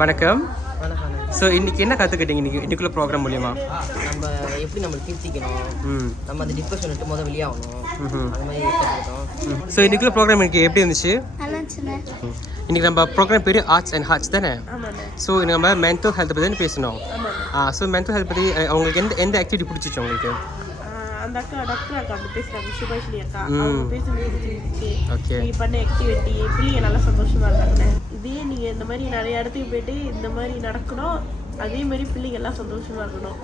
வணக்கம். வணக்கம். ஸோ இன்னைக்கு என்ன கற்றுக்கிட்டீங்க இன்னைக்குள்ள ப்ரோக்ராம் மூலியமா? நம்ம எப்படி நம்ம திருத்திக்கணும், நம்ம அந்த டிப்ரெஷன் விட்டு முதல் வெளியாகணும், அந்த மாதிரி கற்றுக்கிட்டோம். ஸோ இன்னைக்குள்ள ப்ரோக்ராம் எனக்கு எப்படி இருந்துச்சு? இன்னைக்கு நம்ம ப்ரோக்ராம் பேர் ஆர்ட்ஸ் அண்ட் ஹார்ட்ஸ் தானே? ஸோ நம்ம மென்டல் ஹெல்த் பற்றி பேசணும். ஸோ மென்டல் ஹெல்த் பற்றி உங்களுக்கு எந்த ஆக்டிவிட்டி பிடிச்சிச்சு உங்களுக்கு? அந்த அக்கா டாக்டர் அக்கா வந்து பேசுறாங்க, சுபாஷினி அக்கா. அவங்க பேசும்போது இருந்துச்சு, நீ பண்ண ஆக்டிவிட்டி பிள்ளைங்க நல்லா சந்தோஷமா இருக்காங்க. இதே நீங்க இந்த மாதிரி நிறைய இடத்துக்கு போயிட்டு இந்த மாதிரி நடக்கணும், அதே மாதிரி பிள்ளைங்க எல்லாம் சந்தோஷமா இருக்கணும்.